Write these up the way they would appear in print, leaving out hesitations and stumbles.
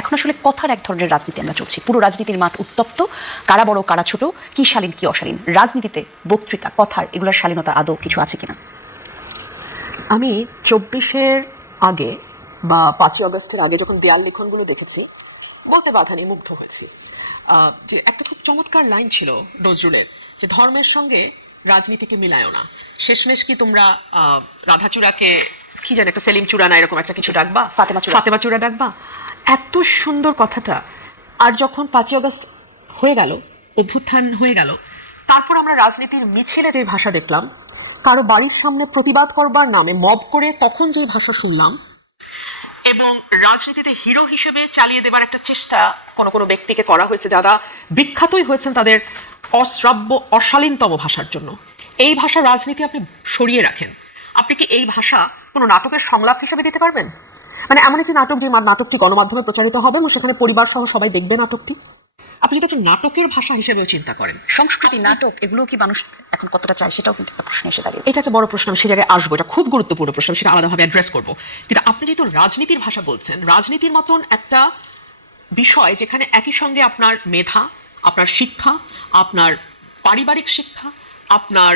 এখন আসলে কথার এক ধরনের রাজনীতি আমরা চলছি, পুরো রাজনীতির মাঠ উত্তপ্ত, কারা বড় কারা ছোট, কি শালীন কি অশালীন। রাজনীতিতে বক্তৃতা কথার এগুলোর শালীনতা আদৌ কিছু আছে কিনা? আমি 24-এর আগে বা 5ই আগস্টের আগে যখন দেয়াল লেখনগুলো দেখেছি, বলতে বাধা নেই, মুগ্ধ হয়েছি। যে একটা খুব চমৎকার লাইন ছিল নজরুলের, যে ধর্মের সঙ্গে রাজনীতিকে মিলায়ও না। শেষমেশ কি তোমরা রাধাচূড়াকে কি জানি একটা সেলিম চূড়া না এরকম একটা কিছু ডাকবা, ফাতেমা চূড়া ডাকবা। এত সুন্দর কথাটা। আর যখন 5ই আগস্ট হয়ে গেল, অভ্যুত্থান হয়ে গেল, তারপর আমরা রাজনীতির মিছিলে যে ভাষা দেখলাম, কারো বাড়ির সামনে প্রতিবাদ করবার নামে মব করে তখন যে ভাষা শুনলাম, এবং রাজনীতিতে হিরো হিসেবে চালিয়ে দেবার একটা চেষ্টা কোনো কোনো ব্যক্তিকে করা হয়েছে যারা বিখ্যাতই হয়েছেন তাদের অশ্রাব্য অশালীনতম ভাষার জন্য। এই ভাষা রাজনীতি আপনি সরিয়ে রাখেন, আপনি কি এই ভাষা কোনো নাটকের সংলাপ হিসেবে দিতে পারবেন? মানে এমন একটি নাটক, যে নাটকটি গণমাধ্যমে প্রচারিত হবে এবং সেখানে পরিবার সহ সবাই দেখবে নাটকটি, আপনি যদি একটা নাটকের ভাষা হিসেবেও চিন্তা করেন। সংস্কৃতি নাটক এগুলো কি মানুষ এখন কতটা চায় সেটাও কিন্তু একটা প্রশ্ন এসে দাঁড়িয়েছে। এটা একটা বড় প্রশ্ন, আমি সে জায়গায় আসবো, এটা খুব গুরুত্বপূর্ণ প্রশ্ন, সেটা আলাদাভাবে অ্যাড্রেস করবো। কিন্তু আপনি যেহেতু রাজনীতির ভাষা বলছেন, রাজনীতির মতন একটা বিষয় যেখানে একই সঙ্গে আপনার মেধা, আপনার শিক্ষা, আপনার পারিবারিক শিক্ষা, আপনার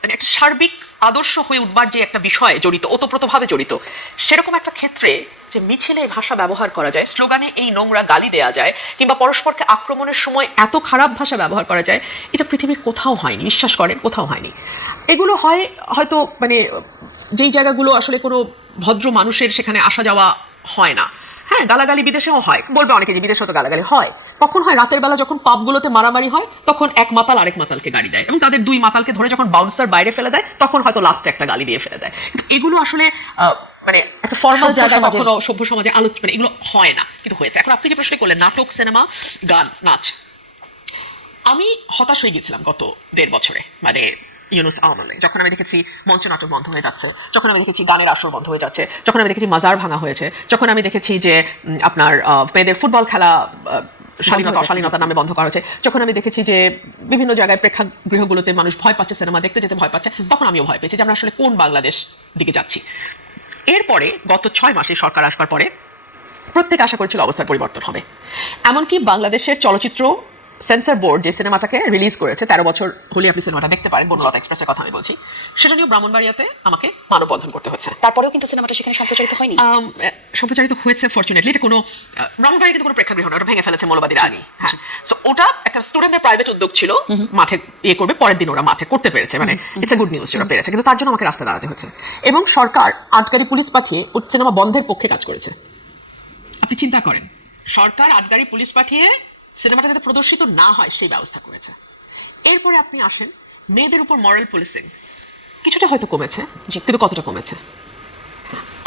মানে একটা সার্বিক আদর্শ হয়ে উঠবার যে একটা বিষয় জড়িত, ওতপ্রোতভাবে জড়িত, সেরকম একটা ক্ষেত্রে যে মিছিলে ভাষা ব্যবহার করা যায়, স্লোগানে এই নোংরা গালি দেওয়া যায়, কিংবা পরস্পরকে আক্রমণের সময় এত খারাপ ভাষা ব্যবহার করা যায়, এটা পৃথিবীর কোথাও হয়নি, বিশ্বাস করেন কোথাও হয়নি। এগুলো হয় হয়তো মানে যেই জায়গাগুলো আসলে কোনো ভদ্র মানুষের সেখানে আসা যাওয়া হয় না। হ্যাঁ, গালাগালি বিদেশেও হয়, বলবে অনেকে যে বিদেশেও তো গালাগালি হয়। কখন হয়? রাতের বেলা যখন পাবগুলোতে মারামারি হয়, তখন এক মাতাল আরেক মাতালকে গালি দেয়, এবং তাদের দুই মাতালকে ধরে যখন বাউন্সার বাইরে ফেলে দেয়, তখন হয়তো লাস্টে একটা গালি দিয়ে ফেলে দেয়। কিন্তু এগুলো আসলে মানে একটা ফর্মাল জায়গায় কখনো সভ্য সমাজে আলোচনা, মানে এগুলো হয় না, কিন্তু হয়েছে। এখন আপনি যে প্রশ্ন করলেন নাটক, সিনেমা, গান, নাচ, আমি হতাশ হয়ে গেছিলাম গত 1.5 বছরে, মানে ইউনুস আমলে, যখন আমি দেখেছি মঞ্চ নাটক বন্ধ হয়ে যাচ্ছে, যখন আমি দেখেছি গানের আসর বন্ধ হয়ে যাচ্ছে, যখন আমি দেখেছি মাজার ভাঙা হয়েছে, যখন আমি দেখেছি যে আপনার মেয়েদের ফুটবল খেলা স্বাধীনতা অশালীনতার নামে বন্ধ করা হয়েছে, যখন আমি দেখেছি যে বিভিন্ন জায়গায় প্রেক্ষাগৃহগুলোতে মানুষ ভয় পাচ্ছে, সিনেমা দেখতে যেতে ভয় পাচ্ছে, তখন আমিও ভয় পেয়েছি যে আমরা আসলে কোন বাংলাদেশ দিকে যাচ্ছি। এরপরে গত 6 মাসে সরকার আসবার পরে প্রত্যেক আশা করেছিল অবস্থার পরিবর্তন হবে। এমনকি বাংলাদেশের চলচ্চিত্র সেন্সর বোর্ড যে সিনেমাটাকে রিলিজ করেছে, 13 বছর হলে আপনি সিনেমাটা দেখতে পারেন, বনলতা এক্সপ্রেসের কথা আমি বলছি, সেটা নিয়েও ব্রাহ্মণবাড়িয়াতে আমাকে মানববন্ধন করতে হচ্ছে। তারপরেও কিন্তু সিনেমাটা সেখানে সম্প্রচারিত হয়নি। সম্প্রচারিত হয়েছে ফরচুনেটলি, এটা কোনো ব্রাহ্মণবাড়িয়া কিন্তু কোনো প্রেক্ষাগৃহ না, ওটা ভেঙে ফেলেছে মৌলবাদীরা আগে। হ্যাঁ, সো ওটা একটা স্টুডেন্টদের প্রাইভেট উদ্যোগ ছিল, মাঠে ইয়ে করবে, পরের দিন ওরা মাঠে করতে পেরেছে, মানে ইটস এ গুড নিউজ যেটা পেরেছে, কিন্তু তার জন্য আমাকে রাস্তায় দাঁড়াতে হচ্ছে। এবং সরকার আটগাড়ি পুলিশ পাঠিয়ে সিনেমা বন্ধের পক্ষে কাজ করেছে। আপনি চিন্তা করেন, সরকার আটগাড়ি পুলিশ পাঠিয়ে সিনেমাটা যাতে প্রদর্শিত না হয় সেই ব্যবস্থা করেছে। এরপরে আপনি আসেন মেয়েদের উপর মরাল পুলিশিং, কিছুটা হয়তো কমেছে, কিন্তু কতটা কমেছে?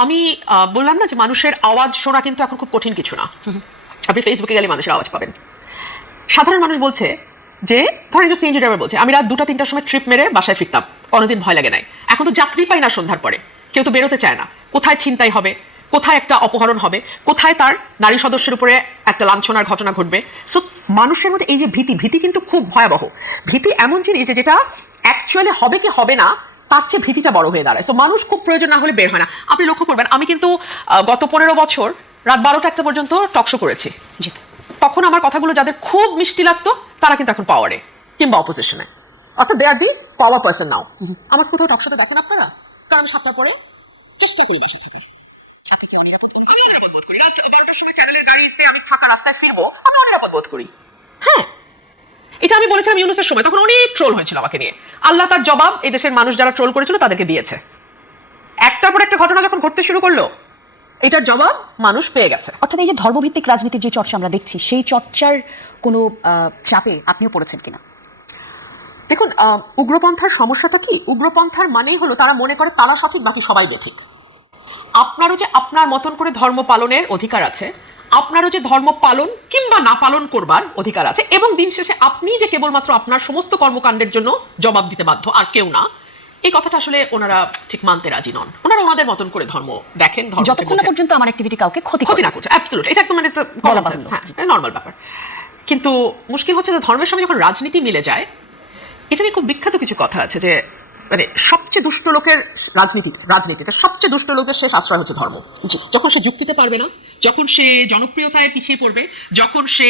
আমি বললাম না যে মানুষের আওয়াজ শোনা কিন্তু এখন খুব কঠিন কিছু না। আপনি ফেসবুকে গেলে মানুষের আওয়াজ পাবেন। সাধারণ মানুষ বলছে যে, ধরেন যে সিএনজি ড্রাইভার বলছে, আমি রাত 2টা-3টার সময় ট্রিপ মেরে বাসায় ফিরতাম, কোনোদিন ভয় লাগে নাই। এখন তো যাত্রী পাই না সন্ধ্যার পরে, কেউ তো বেরোতে চায় না, কোথায় ছিনতাই হবে, কোথায় একটা অপহরণ হবে, কোথায় তার নারী সদস্যের উপরে একটা লাঞ্ছনার ঘটনা ঘটবে। সো মানুষের মধ্যে এই যে ভীতি কিন্তু খুব ভয়াবহ। ভীতি এমন জিনিস যেটা অ্যাকচুয়ালি হবে কি হবে না তার চেয়ে ভীতিটা বড় হয়ে দাঁড়ায়। সো মানুষ খুব প্রয়োজন না হলে বের হয় না। আপনি লক্ষ্য করবেন, আমি কিন্তু গত 15 বছর রাত 12টা-1টা পর্যন্ত টকশো করেছি। তখন আমার কথাগুলো যাদের খুব মিষ্টি লাগতো তারা কিন্তু এখন পাওয়ারে কিংবা অপোজিশনে, অর্থাৎ দে আর দি পাওয়ার পার্সন নাও। আমার কোথাও টকশোতে দেখেন আপনারা? কারণ আমি 7টার পরে চেষ্টা করি বাসা থাকার। আমি অনিরাপদ বোধ করি। রাত 12টার সময় চ্যানেলের গাড়িতে আমি ফাঁকা রাস্তায় ফিরবো, আমি অনিরাপদ বোধ করি। হ্যাঁ, এটা আমি বলেছিলাম ইউনুসের সময়, তখন অনেক ট্রোল হয়েছিল আমাকে নিয়ে। আল্লাহ তার জবাব এই দেশের মানুষ যারা ট্রোল করেছিল তাদেরকে দিয়েছে। একটার পর একটা ঘটনা যখন ঘটতে শুরু করলো, এটার জবাব মানুষ পেয়ে গেছে। অর্থাৎ এই যে ধর্মভিত্তিক রাজনীতির যে চর্চা আমরা দেখছি, সেই চর্চার কোনো চাপে আপনিও পড়েছেন কিনা? দেখুন, উগ্রপন্থার সমস্যাটা কি? উগ্রপন্থার মানেই হলো তারা মনে করে তারা সঠিক, বাকি সবাই বেঠিক। আপনারও যে আপনার মতন করে ধর্ম পালনের অধিকার আছে, আপনারও যে ধর্ম পালন কিংবা না পালন করবার অধিকার আছে, এবং দিন শেষে আপনি যে কেবলমাত্র আপনার সমস্ত কর্মকাণ্ডের জন্য জবাব দিতে বাধ্য, আর কেউ না। এই কথাটা আসলে ওনারা ঠিক মানতে রাজি নন। ওনারা ওনাদের মতন করে ধর্ম দেখেন, যতক্ষণ না পর্যন্ত আমার অ্যাক্টিভিটি কাউকে ক্ষতি না করছে। অ্যাবসলিউটলি, এটা একদম মানে একটা নর্মাল ব্যাপার। কিন্তু মুশকিল হচ্ছে যে ধর্মের সঙ্গে যখন রাজনীতি মিলে যায়, এটা নিয়ে খুব বিখ্যাত কিছু কথা আছে যে মানে সবচেয়ে দুষ্ট লোকের রাজনীতিতে সবচেয়ে দুষ্ট লোকের শেষ আশ্রয় হচ্ছে ধর্ম। যখন সে যুক্তিতে পারবে না, যখন সে জনপ্রিয়তায় পিছিয়ে পড়বে, যখন সে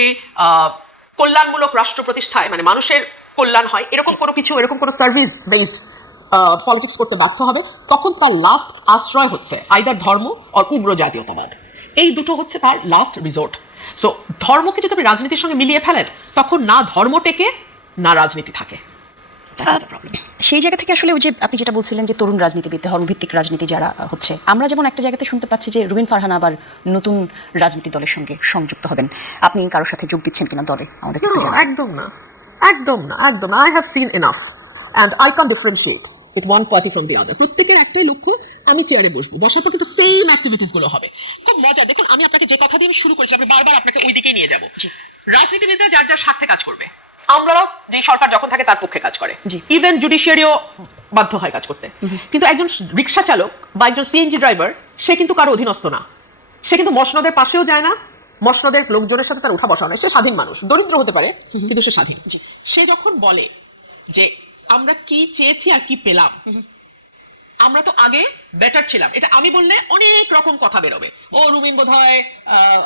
কল্যাণমূলক রাষ্ট্র প্রতিষ্ঠায় মানে মানুষের কল্যাণ হয় এরকম কোনো সার্ভিস বেসড পলিটিক্স করতে ব্যর্থ হবে, তখন তার লাস্ট আশ্রয় হচ্ছে আইদার ধর্ম আর উগ্র জাতীয়তাবাদ। এই দুটো হচ্ছে তার লাস্ট রিসোর্ট। সো ধর্মকে যদি আপনি রাজনীতির সঙ্গে মিলিয়ে ফেলেন, তখন না ধর্ম টেকে না রাজনীতি থাকে। সেই জায়গা থেকে আসলে ওই যে আপনি যেটা বলছিলেন যে তরুণ রাজনীতিবিদ, ধর্মভিত্তিক রাজনীতি যারা হচ্ছে, আমরা যেমন একটা জায়গাতে শুনতে পাচ্ছি যে রুবিন ফারহানা আবার নতুন রাজনীতি দলের সঙ্গে সংযুক্ত হবেন। আপনি কারোর সাথে যোগ দিচ্ছেন কিনা দলে আমাদের? একদম না। I have seen enough and I can differentiate with one party from the other. প্রত্যেকের একটাই লক্ষ্য, আমি চেয়ারে বসবো, বসার পর কিন্তু সেম অ্যাক্টিভিটিস গুলো হবে। খুব মজা। দেখুন, আমি আপনাকে যে কথা দিয়ে আমি শুরু করেছি, আমি বারবার আপনাকে ওই দিকেই নিয়ে যাবো। রাজনীতিবিদরা যার যার স্বার্থে কাজ করবে, আমরাও যে সরকার যখন থাকে তার পক্ষে কাজ করে, ইভেন জুডিশিয়ারিও বাধ্য হয় কাজ করতে। কিন্তু একজন রিক্সা চালক বা একজন সিএনজি ড্রাইভার, সে কিন্তু কারো অধীনস্থ না। সে কিন্তু মসনদের পাশেও যায় না, মসনদের লোকজনের সাথে তার উঠা বসা নয়। সে স্বাধীন মানুষ, দরিদ্র হতে পারে কিন্তু সে স্বাধীন। সে যখন বলে যে আমরা কি চেয়েছি আর কি পেলাম, আমরা তো আগে বেটার ছিলাম, এটা আমি বললে অনেক রকম কথা বেরোবে। ও রুমিন বোধহয়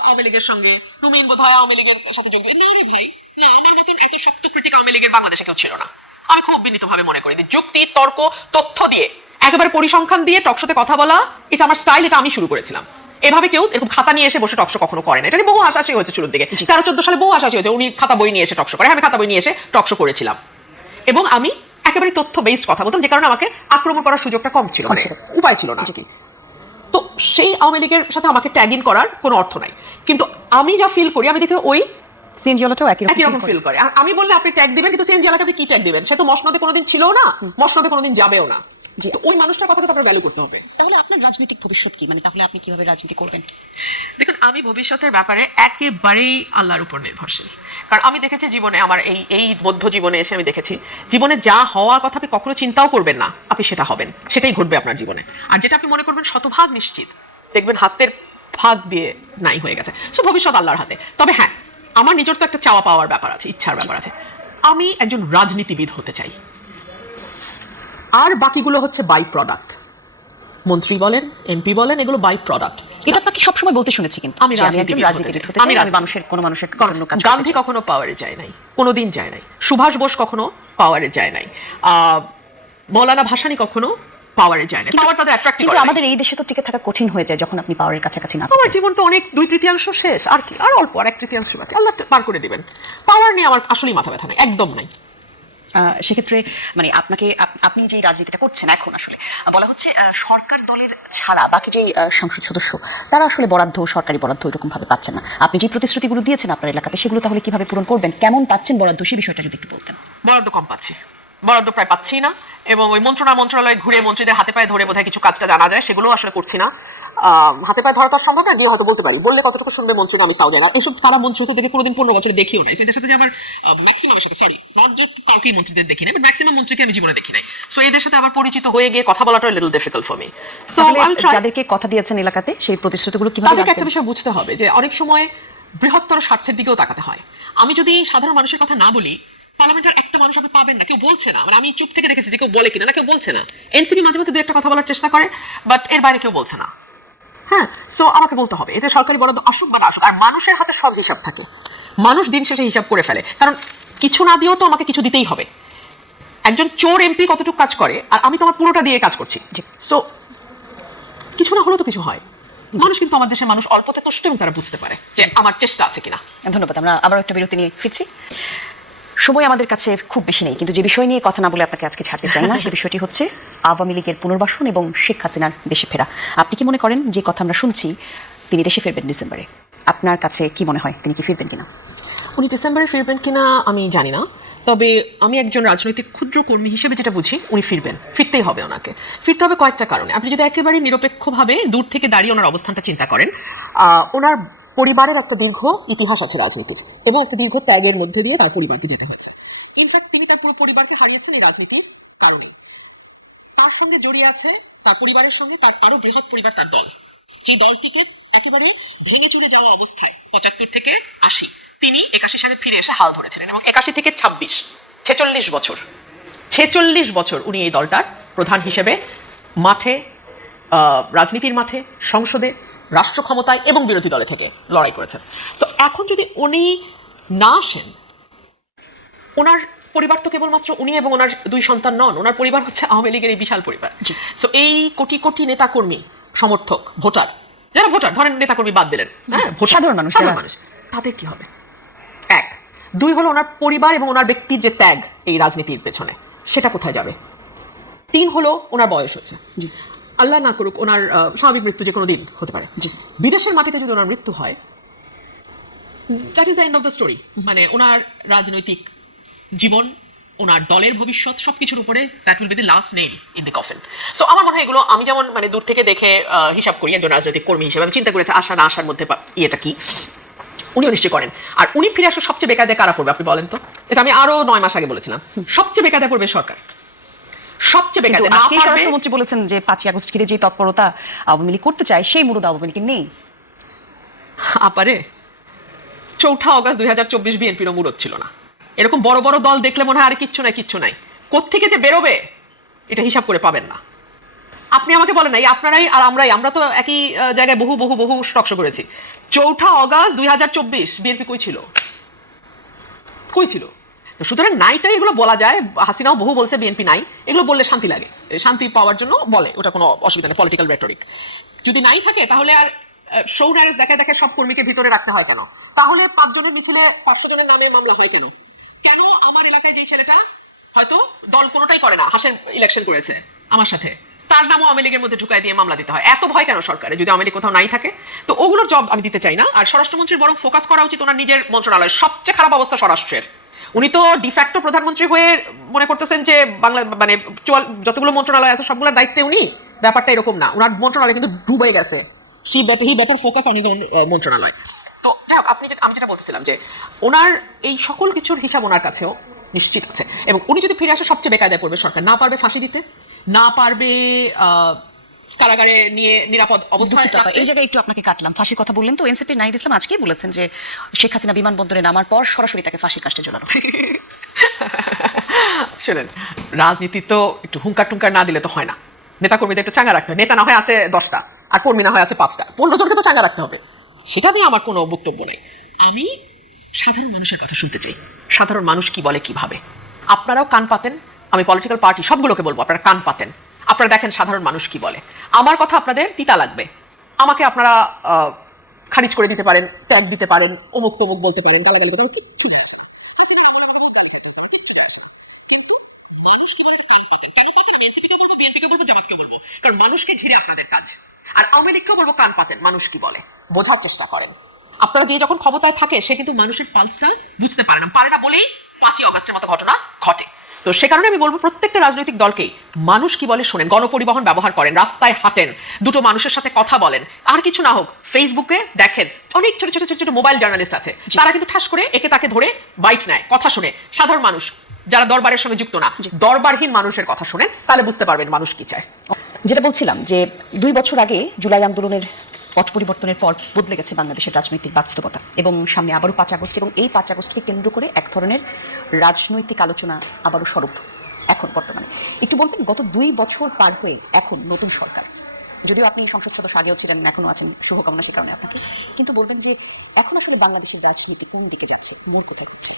আওয়ামী লীগের সঙ্গে, রুমিন বোধহয় আওয়ামী লীগের সাথে যোগ দেবে। না রে ভাই, না, আমার মতন এত শক্ত ক্রিটিক আওয়ামী লীগের বাংলাদেশে কেউ ছিল না। আমি খুব বিনীতভাবে মনে করি যুক্তি, তর্ক, তথ্য দিয়ে, একেবারে পরিসংখ্যান দিয়ে টকশোতে কথা বলা, এটা আমার স্টাইল, এটা আমি শুরু করেছিলাম। এভাবে কেউ এরকম খাতা নিয়ে এসে বসে টকশো কখনো করে না। এটা নিয়ে বহু হাসাহাসি হয়েছে শুরুর দিকে, 13-14 সালে বহু হাসাহাসি হয়েছে, উনি খাতা বই নিয়ে এসে টকশো করে। আমি খাতা বই নিয়ে এসে টকশো করেছিলাম এবং আমি একেবারে তথ্য বেসড কথা বলতাম, যে কারণে আমাকে আক্রমণ করার সুযোগটা কম ছিল, উপায় ছিল না। তো সেই আওয়ামী লীগের সাথে আমাকে ট্যাগ ইন করার কোনো অর্থ নাই। কিন্তু আমি যা ফিল করি, আমি দেখি ওই সিএনজিওয়ালাটাও একই রকম ফিল করে। আমি বললে আপনি ট্যাগ দিবেন, কিন্তু সিএনজিওয়ালাকে আপনি কি ট্যাগ দিবেন? সে তো মসনদে কোনোদিন ছিলও না, মসনদে কোনোদিন যাবেও না। তো ওই মানুষটার কথাকে তো আপনার ভ্যালু করতে হবে। তাহলে আপনার রাজনৈতিক ভবিষ্যৎ কি? মানে তাহলে আপনি কিভাবে রাজনীতি করবেন? দেখুন, আমি ভবিষ্যতের ব্যাপারে একেবারেই আল্লাহর উপর নির্ভরশীল। কারণ আমি দেখেছি জীবনে, আমার এই মধ্য জীবনে এসে আমি দেখেছি, জীবনে যা হওয়ার কথা আপনি কখনো চিন্তাও করবেন না, আপনি সেটা হবেন, সেটাই ঘটবে আপনার জীবনে। আর যেটা আপনি মনে করবেন শতভাগ নিশ্চিত, দেখবেন হাতের ভাগ দিয়ে নাই হয়ে গেছে। সো ভবিষ্যৎ আল্লাহর হাতে। তবে হ্যাঁ, আমার নিজের তো একটা চাওয়া পাওয়ার ব্যাপার আছে, ইচ্ছার ব্যাপার আছে। আমি একজন রাজনীতিবিদ হতে চাই, আর বাকিগুলো হচ্ছে বাই প্রোডাক্ট। মন্ত্রী বলেন, এমপি বলেন, এগুলো বাই প্রোডাক্ট। এটা আপনাকে সবসময় বলতে শুনেছি, কিন্তু আমি একজন রাজনীতিবিদ হতে চাই, আমি মানুষের জন্য কাজ করতে চাই। গান্ধী কখনো পাওয়ারে যায় নাই, কোনোদিন যায় নাই। সুভাষ বোস কখনো পাওয়ারে যায় নাই। মৌলানা ভাসানী কখনো পাওয়ারে যায় না। পাওয়ার তাদের অ্যাট্রাক্ট করে। কিন্তু আমাদের এই দেশে তো টিকে থাকা কঠিন হয়ে যায় যখন আপনি পাওয়ারের কাছাকাছি না। আমার জীবন তো অনেক 2/3 শেষ, আর কি, আর অল্প, আর 1/3 বাকি। আল্লাহ পার করে দিবেন। পাওয়ার নিয়ে আমার আসলেই মাথা ব্যথা নাই, একদম নাই। সেক্ষেত্রে মানে আপনি যে রাজনীতিটা করছেন এখন, আসলে বলা হচ্ছে সরকার দলের ছাড়া বাকি যে সংসদ সদস্য, তারা আসলে বরাদ্দ, সরকারি বরাদ্দ এরকম ভাবে পাচ্ছেন না। আপনি যে প্রতিশ্রুতিগুলো দিয়েছেন আপনার এলাকাতে, সেগুলো তাহলে কিভাবে পূরণ করবেন? কেমন পাচ্ছেন বরাদ্দ, সেই বিষয়টা যদি একটু বলতেন। বরাদ্দ কম পাচ্ছি, বরাদ্দ প্রায় পাচ্ছি না, এবং ওই মন্ত্রণালয় ঘুরে মন্ত্রীদের হাতে পায়ে ধরে বোধহয় কিছু কাজটা জানা যায়, সেগুলো আসলে করছি না। হাতে পায়ে ধরা তো সম্ভব না, গিয়ে হয়তো বলতে পারি, বললে কতটুকু শুনবে মন্ত্রীরা আমি তাও জানি না। এসব তারা মন্ত্রী হচ্ছে দেখে কোনোদিন 15 বছরে দেখিও নাই। এদের সাথে যে আমার ম্যাক্সিমামের সাথে, সরি নট যে কাউকেই মন্ত্রীদের দেখি নাই, বাট ম্যাক্সিমাম মন্ত্রীকে আমি জীবনে দেখি নাই। সো এদের সাথে আবার পরিচিত হয়ে গিয়ে কথা বলাটা little difficult for me. So যাদেরকে কথা দিয়েছেন এলাকাতে, সেই প্রতিশ্রুতিগুলো কিভাবে? তাদেরকে একটা বিষয় বুঝতে হবে যে অনেক সময় বৃহত্তর স্বার্থের দিকেও তাকাতে হয়। আমি যদি সাধারণ মানুষের কথা না বলি, পার্লামেন্টের একটা মানুষ আপনি পাবেন না, কেউ বলছে না। মানে আমি চুপ থেকে দেখেছি যে কেউ বলে কিনা, না কেউ বলছে না। এনসিপি মাঝে মাঝে 2-1 কথা বলার চেষ্টা করে, বাট এর বাইরে কেউ বলছে না। হ্যাঁ, সো আমাকে বলতে হবে, এতে সরকারি বরাদ্দ আসুক বা না আসুক। আর মানুষের হাতে সব হিসাব থাকে, মানুষ দিন শেষে হিসাব করে ফেলে, কারণ কিছু না দিয়েও তো আমাকে কিছু দিতেই হবে। একজন চোর এমপি কতটুকু কাজ করে, আর আমি তো আমার পুরোটা দিয়ে কাজ করছি। সো কিছু না হলেও তো কিছু হয়। মানুষ কিন্তু, আমার দেশের মানুষ অল্পতে তুষ্ট, এবং তারা বুঝতে পারে যে আমার চেষ্টা আছে কিনা। ধন্যবাদ। আমরা আবার একটা বিরতি নিয়ে ফিরছি। সময় আমাদের কাছে খুব বেশি নেই, কিন্তু যে বিষয় নিয়ে কথা না বলে আপনাকে আজকে ছাড়তে চাই না, সেই বিষয়টি হচ্ছে আওয়ামী লীগের পুনর্বাসন এবং শেখ হাসিনার দেশে ফেরা। আপনি কি মনে করেন যে কথা আমরা শুনছি, তিনি দেশে ফিরবেন ডিসেম্বরে? আপনার কাছে কি মনে হয়, তিনি কি ফিরবেন কিনা? উনি ডিসেম্বরে ফিরবেন কিনা আমি জানি না, তবে আমি একজন রাজনৈতিক ক্ষুদ্র কর্মী হিসেবে যেটা বুঝি, উনি ফিরবেন, ফিরতেই হবে ওনাকে। ফিরতে হবে কয়েকটা কারণে। আপনি যদি একেবারে নিরপেক্ষভাবে দূর থেকে দাঁড়িয়ে ওনার অবস্থানটা চিন্তা করেন, ওনার পরিবারের একটা দীর্ঘ ইতিহাস আছে রাজনীতির, এবং একটা দীর্ঘ ত্যাগের মধ্যে দিয়ে তার পরিবারকে যেতে হয়েছে। ইনফ্যাক্ট তিনি তার পুরো পরিবারকে হারিয়েছেন এই রাজনীতির কারণে। তার সঙ্গে জড়িয়ে আছে তার পরিবারের সঙ্গে তার আরো বৃহৎ পরিবার, তার দল, যে দলটিকে একেবারে ভেঙে চলে যাওয়া অবস্থায় 75 থেকে 80 তিনি 81 সালে ফিরে এসে হাল ধরেছিলেন, এবং 81 থেকে 26 46 বছর উনি এই দলটার প্রধান হিসেবে মাঠে, রাজনীতির মাঠে, সংসদে, রাষ্ট্র ক্ষমতায় এবং বিরোধী দলে থেকে লড়াই করেছেন। সো এখন যদি উনি না আসেন, ওনার পরিবার তো কেবলমাত্র উনি এবং ওনার 2 সন্তান নন, ওনার পরিবার হচ্ছে আওয়ামী লীগের এই বিশাল পরিবার। সো এই কোটি কোটি নেতাকর্মী, সমর্থক, ভোটার, যারা ভোটার ধরেন নেতাকর্মী বাদ দিলেন, হ্যাঁ, সাধারণ মানুষ, তাদের কি হবে? 1, 2 হলো ওনার পরিবার এবং ওনার ব্যক্তির যে ত্যাগ এই রাজনীতির পেছনে, সেটা কোথায় যাবে? 3 হলো ওনার বয়স হচ্ছে, আল্লাহ না করুক ওনার স্বাভাবিক মৃত্যু যে কোনো দিন হতে পারে। বিদেশের মাটিতে যদি ওনার মৃত্যু হয়, that is the end of the story. মানে ওনার রাজনৈতিক জীবন, ওনার দলের ভবিষ্যৎ সবকিছুর উপরে that will be the last nail in the coffin. So আমার মনে হয় এগুলো আমি যেমন মানে দূর থেকে দেখে হিসাব করি একজন রাজনৈতিক কর্মী হিসেবে, আমি চিন্তা করেছি আসা না আসার মধ্যে ইয়েটা কি, উনিও নিশ্চয় করেন। আর উনি ফিরে আসলে সবচেয়ে বেকায়দায় কারা পড়বে আপনি বলেন তো? এটা আমি আরো 9 মাস আগে বলেছিলাম, সবচেয়ে বেকায়দায় পড়বে সরকার, সবচেয়ে বেকায়দায়। আজকে স্বরাষ্ট্রমন্ত্রী বলেছেন যে 5ই আগস্ট ঘিরে যে তৎপরতা আওয়ামী লীগ করতে চায় সেই মুরুদ আওয়ামী লীগের নেই। আপারে 4 অগস্ট 2024 বিএনপির মুরুদ ছিল না। এরকম বড় বড় দল দেখলে মনে হয় আর কিচ্ছু নাই, কোত্থেকে যে বেরোবে এটা হিসাব করে পাবেন না। আপনি আমাকে বলেন না, এই আপনারাই আর আমরা তো একই জায়গায় বহু স্টকশো করেছি। 4 অগস্ট 2024 বিএনপি কই ছিল? সুতরাং নাইটাই এগুলো বলা যায়, হাসিনাও বহু বলছে বিএনপি নাই, এগুলো বললে শান্তি লাগে, শান্তি পাওয়ার জন্য বলে, ওটা কোনো অসুবিধা নেই, পলিটিক্যাল রেটরিক। যদি নাই থাকে তাহলে আর শো ন্যারেজ দেখে সব কর্মীকে ভিতরে রাখতে হয় কেন? তাহলে 5 জনের মিছিলে 500 জনের নামে মামলা হয় কেন? কেন আমার এলাকায় যেই ছেলেটা হয়তো দল কোনোটাই করে না, হাসের ইলেকশন করেছে আমার সাথে, তার নামও আওয়ামী লীগের মধ্যে ঢুকাই দিয়ে মামলা দিতে হয়? এত ভয় কেন সরকারে যদি আওয়ামী লীগ কোথাও নাই থাকে? তো ওগুলোর জব আমি দিতে চাই না। আর স্বরাষ্ট্রমন্ত্রীর বরং ফোকাস করা উচিত ওনার নিজের মন্ত্রণালয়। সবচেয়ে খারাপ অবস্থা স্বরাষ্ট্রের। উনি তো ডিফ্যাক্টো প্রধানমন্ত্রী হয়ে মনে করতেছেন যে বাংলা মানে যতগুলো মন্ত্রণালয় আছে সবগুলোর দায়িত্বে উনি। ব্যাপারটা এরকম না, ওনার মন্ত্রণালয় কিন্তু ডুবে গেছে। He better focus on his own মন্ত্রণালয়। তো যাই হোক, আমি যেটা বলতেছিলাম যে ওনার এই সকল কিছুর হিসাব ওনার কাছেও নিশ্চিত আছে, এবং উনি যদি ফিরে আসে সবচেয়ে বেকায়দায় পড়বে সরকার। না পারবে ফাঁসি দিতে, না পারবে কারাগারে নিয়ে নিরাপদ অবস্থায়। এই জায়গায় একটু আপনাকে কাটলাম, ফাঁসির কথা বললেন তো, এনসিপি নাহিদ ইসলাম আজকেই বলেছেন যে শেখ হাসিনা বিমানবন্দরে নামার পর সরাসরি তাকে ফাঁসির কাস্টে ঝোলানো। শুনেন, রাজনীতি তো একটু হুঙ্কার টুঙ্কার না দিলে তো হয় না। নেতা কর্মীদের একটু চাঙ্গা রাখতে হবে। নেতা না হয় আছে 10টা, আর কর্মী না হয় আছে 5টা, 15 জনকে তো চাঙ্গা রাখতে হবে। সেটা নিয়ে আমার কোনো বক্তব্য নেই। আমি সাধারণ মানুষের কথা শুনতে চাই, সাধারণ মানুষ কি বলে, কিভাবে। আপনারাও কান পাতেন, আমি পলিটিক্যাল পার্টি সবগুলোকে বলবো আপনারা কান পাতেন, আপনারা দেখেন সাধারণ মানুষ কি বলে। আমার কথা আপনাদের তিতা লাগবে, আমাকে আপনারা খারিজ করে দিতে পারেন, ত্যাগ দিতে পারেন, অমুক তমুক বলতে পারেন, গালাগালি করতে পারেন, কিচ্ছু না। কারণ মানুষকে ঘিরে আপনাদের কাজ। আর আওয়ামী লীগকেও বলবো কান পাতেন, মানুষ কি বলে বোঝার চেষ্টা করেন। আপনারা যে যখন ক্ষমতায় থাকে সে কিন্তু মানুষের পালসটা বুঝতে পারে না বলেই 5ই অগস্টের মতো ঘটনা ঘটে। তো সে কারণে আমি বলবো প্রত্যেকটা রাজনৈতিক দলকেই মানুষ কি বলে শোনেন, গণপরিবহন ব্যবহার করেন, রাস্তায় হাঁটেন, দুটো মানুষের সাথে কথা বলেন। আর কিছু না হোক ফেসবুকে দেখেন অনেক ছোট ছোট মোবাইল জার্নালিস্ট আছে, তারা কিন্তু ঠাস করে একে তাকে ধরে বাইট নেয়, কথা শুনে। সাধারণ মানুষ যারা দরবারের সঙ্গে যুক্ত না, দরবারহীন মানুষের কথা শুনেন, তাহলে বুঝতে পারবেন মানুষ কি চায়। যেটা বলছিলাম যে 2 বছর আগে জুলাই আন্দোলনের পট পরিবর্তনের পর বদলে গেছে বাংলাদেশের রাজনৈতিক বাস্তবতা, এবং সামনে আবারও 5 আগস্ট, এবং এই 5 আগস্টকে কেন্দ্র করে এক ধরনের রাজনৈতিক আলোচনা আবারও স্বরূপ এখন বর্তমানে। একটু বলবেন, গত 2 বছর পার হয়ে এখন নতুন সরকার, যদিও আপনি সংসদ সদস্য আগেও ছিলেন, এখনও আছেন, শুভকামনা সে কারণে আপনাকে, কিন্তু বলবেন যে এখন আসলে বাংলাদেশের রাজনীতি কোন দিকে যাচ্ছে, মূল কোথায় হচ্ছে?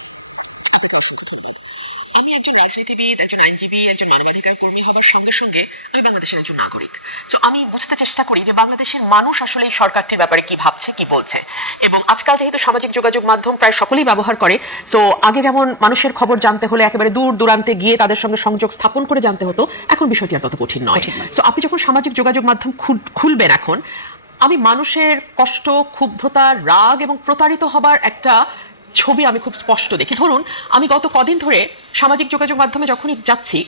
আমি একজন রাজনীতিবিদ, একজন আইনজীবী, একজন মানবাধিকার কর্মী হবার সঙ্গে সঙ্গে আমি বাংলাদেশের একজন নাগরিক। তো আমি বুঝতে চেষ্টা করি যে বাংলাদেশের মানুষ আসলে এই সরকারটির ব্যাপারে কি ভাবছে, কি বলছে। এবং আজকাল যেহেতু সামাজিক যোগাযোগ মাধ্যম প্রায় সকলেই ব্যবহার করে, তো আগে যেমন মানুষের খবর জানতে হলে একেবারে দূর দূরান্তে গিয়ে তাদের সঙ্গে সংযোগ স্থাপন করে জানতে হতো, এখন বিষয়টি আর তত কঠিন নয়। তো আপনি যখন সামাজিক যোগাযোগ মাধ্যম খুলবেন এখন, আমি মানুষের কষ্ট, ক্ষুব্ধতা, রাগ এবং প্রতারিত হবার একটা ছবি আমি খুব স্পষ্ট দেখি। ধরুন, আমি গত কদিন ধরে সামাজিক যোগাযোগ মাধ্যমে যখনই যাচ্ছি,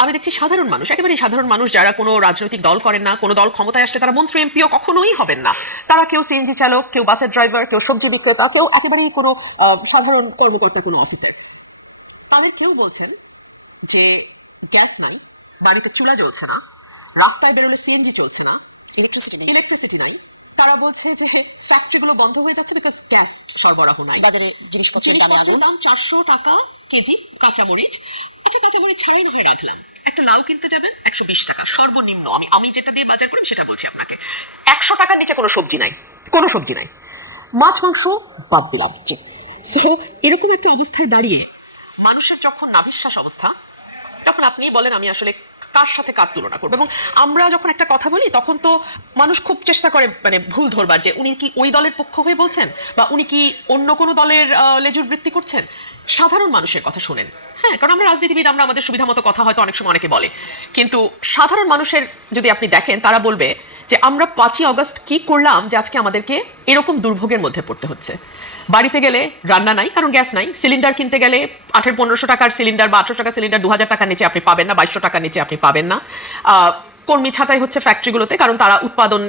আমি দেখছি সাধারণ মানুষ, একেবারেই সাধারণ মানুষ, যারা কোনো রাজনৈতিক দল করেন না, কোনো দল ক্ষমতায় আসলে তারা মন্ত্রী এমপিও কখনোই হবেন না, তারা কেউ সিএনজি চালক, কেউ বাসের ড্রাইভার, কেউ সবজি বিক্রেতা, কেউ একেবারেই কোনো সাধারণ কর্মকর্তা, কোনো অফিসার, তাদের কেউ বলছেন যে গ্যাস নাই, বাড়িতে চুলা জ্বলছে না, রাস্তায় বেরোলে সিএনজি চলছে না, ইলেকট্রিসিটি নাই। তারা বলছে যে ফ্যাক্টরিগুলো বন্ধ হয়ে যাচ্ছে বিকজ গ্যাস সরবরাহ নাই, বাজারে জিনিসপত্রের দাম 400 টাকা কেজি কাঁচামরিচ। আচ্ছা, কাঁচামরিচ ছেড়েই হয়ে রাখলাম, একটা লাউ কিনতে যাবেন 120 টাকা সর্বনিম্ন। আমি যেটা দিয়ে বাজার করি সেটা বলছি আপনাকে। 100 টাকার নিচে কোনো সবজি নাই, কোনো সবজি নাই। মাছ মাংস বাদ দিলাম। সো এরকম একটা অবস্থায় দাঁড়িয়ে মানুষের যখন নাভিশ্বাস অবস্থা, তখন আপনি বলেন আমি আসলে কার সাথে কার তুলনা করবো। এবং আমরা যখন একটা কথা বলি তখন তো মানুষ খুব চেষ্টা করে মানে ভুল ধরবার যে উনি কি ওই দলের পক্ষ হয়ে বলছেন বা উনি কি অন্য কোনো দলের লেজুর বৃত্তি করছেন। সাধারণ মানুষের কথা শুনেন, হ্যাঁ, কারণ আমরা রাজনীতিবিদ, আমরা আমাদের সুবিধা মতো কথা হয়তো অনেক সময় অনেকে বলে, কিন্তু সাধারণ মানুষের যদি আপনি দেখেন তারা বলবে যে আমরা 5ই অগস্ট কি করলাম যে আজকে আমাদেরকে এরকম দুর্ভোগের মধ্যে পড়তে হচ্ছে। বাড়িতে গেলে রান্না নাই, কারণ গ্যাস নাই। সিলিন্ডার কিনতে গেলে 1500 টাকার সিলিন্ডার বা 1800 টাকার সিলিন্ডার 2000 টাকার নিচে আপনি পাবেন না, 2200 টাকার নিচে আপনি পাবেন না। কর্মী ছাঁটাই হচ্ছে ফ্যাক্টরিগুলোতে, কারণ তারা উৎপাদন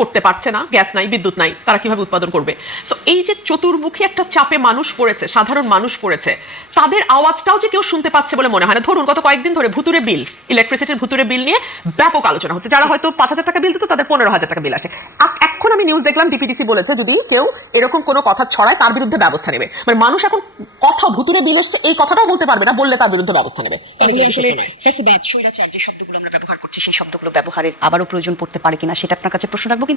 করতে পারছে না, গ্যাস নাই, বিদ্যুৎ নাই, তারা কিভাবে উৎপাদন করবে। সো এই যে চতুর্মুখী একটা চাপে মানুষ পড়েছে, সাধারণ মানুষ পড়েছে, তাদের আওয়াজটাও যে কেউ শুনতে পাচ্ছে বলে মনে হয় না। ধরুন গত কয়েকদিন ধরে ভুতুরে বিল, ইলেকট্রিসিটির ভুতুরে বিল নিয়ে ব্যাপক আলোচনা হচ্ছে। যারা হয়তো 5000 টাকা বিল দিত তাদের 15,000 টাকা বিল আসে। এখন আমি নিউজ দেখলাম ডিপিডিসি বলেছে যদি কেউ এরকম কোনো কথা ছড়ায় তার বিরুদ্ধে ব্যবস্থা নেবে। মানে মানুষ এখন কথা ভুতুরে বিল এসছে এই কথাটাও বলতে পারবে না, বললে তার বিরুদ্ধে ব্যবস্থা নেবে। আসলে ফ্যাসিবাদ, স্বৈরাচার যে শব্দগুলো আমরা ব্যবহার করছি সেই শব্দগুলো ব্যবহারের আবারও প্রয়োজন পড়তে পারে কিনা সেটা আপনার কাছে প্রশ্ন রাখবো। কিন্তু